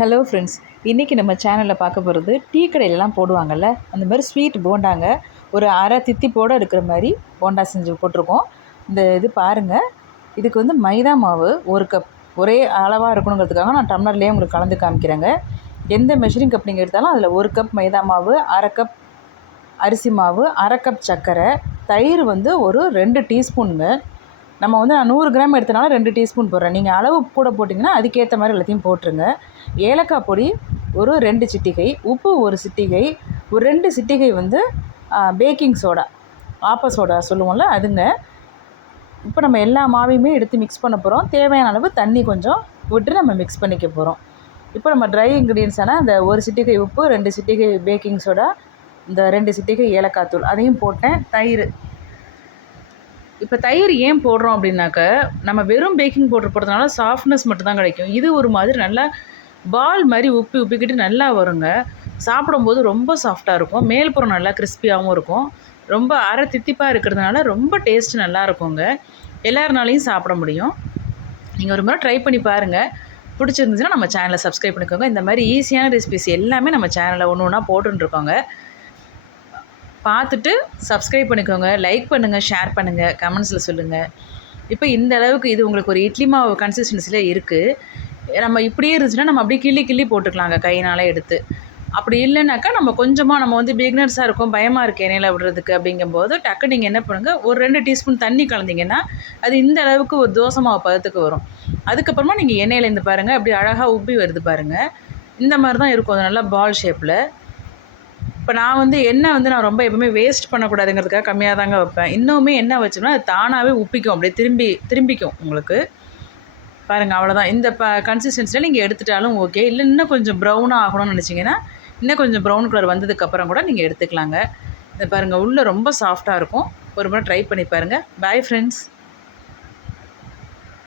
Hello friends, இன்றைக்கி நம்ம சேனலில் பார்க்க போகிறது டீ கடையிலலாம் போடுவாங்கள்ல அந்த மாதிரி ஸ்வீட் போண்டாங்க. ஒரு அரை தித்திப்போடு இருக்கிற மாதிரி போண்டா செஞ்சு போட்டிருக்கோம். இந்த இது பாருங்கள், இதுக்கு வந்து மைதா மாவு 1 கப் ஒரே அளவாக இருக்கணுங்கிறதுக்காக நான் டம்ளர்லேயே உங்களுக்கு கலந்து காமிக்கிறேங்க. எந்த மெஷரிங் கப் நீங்கள் எடுத்தாலும் அதில் 1 கப் மைதா மாவு, அரை கப் அரிசி மாவு, அரை கப் சர்க்கரை, தயிர் வந்து ஒரு 2 டீஸ்பூனுங்க. நம்ம வந்து நான் 100 கிராம் எடுத்தனால 2 டீஸ்பூன் போடுறேன். நீங்கள் அளவு கூட போட்டிங்கன்னா அதுக்கேற்ற மாதிரி எல்லாத்தையும் போட்டுருங்க. ஏலக்காய் பொடி ஒரு 2 சிட்டிகை, உப்பு 1 சிட்டிகை, ஒரு 2 சிட்டிகை வந்து பேக்கிங் சோடா, ஆப்ப சோடா சொல்லுவோம்ல அதுங்க. இப்போ நம்ம எல்லா மாவையுமே எடுத்து மிக்ஸ் பண்ண போகிறோம். தேவையான அளவு தண்ணி கொஞ்சம் விட்டு நம்ம மிக்ஸ் பண்ணிக்க போகிறோம். இப்போ நம்ம ட்ரை இன்க்ரீடியன்ஸான அந்த 1 சிட்டிகை உப்பு, 2 சிட்டிகை பேக்கிங் சோடா, இந்த 2 சிட்டிகை ஏலக்காய் தூள் அதையும் போட்டேன். தயிர், இப்போ தயிர் ஏன் போடுறோம் அப்படின்னாக்க, நம்ம வெறும் பேக்கிங் பவுடர் போடுறதுனால சாஃப்ட்னஸ் மட்டும் தான் கிடைக்கும். இது ஒரு மாதிரி நல்லா பால் மாதிரி உப்பிக்கிட்டு நல்லா வருங்க. சாப்பிடும்போது ரொம்ப சாஃப்டாக இருக்கும். மேல்புறம் நல்லா கிறிஸ்பியாகவும் இருக்கும். ரொம்ப அரை தித்திப்பாக இருக்கிறதுனால ரொம்ப டேஸ்ட் நல்லா இருக்குங்க. எல்லாருனாலையும் சாப்பிட முடியும். நீங்கள் ஒரு முறை ட்ரை பண்ணி பாருங்கள். பிடிச்சிருந்துச்சுன்னா நம்ம சேனலை சப்ஸ்கிரைப் பண்ணிக்கோங்க. இந்த மாதிரி ஈஸியான ரெசிபிஸ் எல்லாமே நம்ம சேனலில் ஒன்று ஒன்றா போட்டுருக்கோங்க. பார்த்துட்டு சப்ஸ்கிரைப் பண்ணிக்கோங்க, லைக் பண்ணுங்கள், ஷேர் பண்ணுங்கள், கமெண்ட்ஸில் சொல்லுங்கள். இப்போ இந்த அளவுக்கு இது உங்களுக்கு ஒரு இட்லி மாவு கன்சிஸ்டன்சியில் இருக்குது. நம்ம இப்படியே இருந்துச்சுன்னா நம்ம அப்படியே கிள்ளி போட்டுக்கலாங்க கையினால் எடுத்து. அப்படி இல்லைனாக்கா நம்ம கொஞ்சமாக நம்ம வந்து பிகினர்ஸாக இருக்கும், பயமாக இருக்குது எண்ணெயில் விடுறதுக்கு அப்படிங்கும்போது டக்கு நீங்கள் என்ன பண்ணுங்கள், ஒரு 2 டீஸ்பூன் தண்ணி கலந்தீங்கன்னா அது இந்த அளவுக்கு ஒரு தோசை மாவு பதத்துக்கு வரும். அதுக்கப்புறமா நீங்கள் எண்ணெயில் இருந்து பாருங்கள், அப்படி அழகாக உப்பி வருது பாருங்கள். இந்த மாதிரி தான் இருக்கும், அது நல்லா பால் ஷேப்பில். இப்போ நான் வந்து எண்ணெய் வந்து நான் ரொம்ப எப்பவுமே வேஸ்ட் பண்ணக்கூடாதுங்கிறதுக்காக கம்மியாக தாங்க வைப்பேன். இன்னுமே எண்ணெய் வச்சோம்னா அது தானாகவே உப்பிக்கும், அப்படியே திரும்பிக்கும் உங்களுக்கு. பாருங்கள், அவ்வளோதான். இந்த கன்சிஸ்டன்சியில் நீங்கள் எடுத்துட்டாலும் ஓகே. இல்லை இன்னும் கொஞ்சம் ப்ரௌனாக ஆகணும்னு நினச்சிங்கன்னா இன்னும் கொஞ்சம் ப்ரௌன் கலர் வந்ததுக்கப்புறம் கூட நீங்கள் எடுத்துக்கலாங்க. இதை பாருங்கள், உள்ளே ரொம்ப சாஃப்டாக இருக்கும். ஒரு முறை ட்ரை பண்ணி பாருங்கள். Bye friends.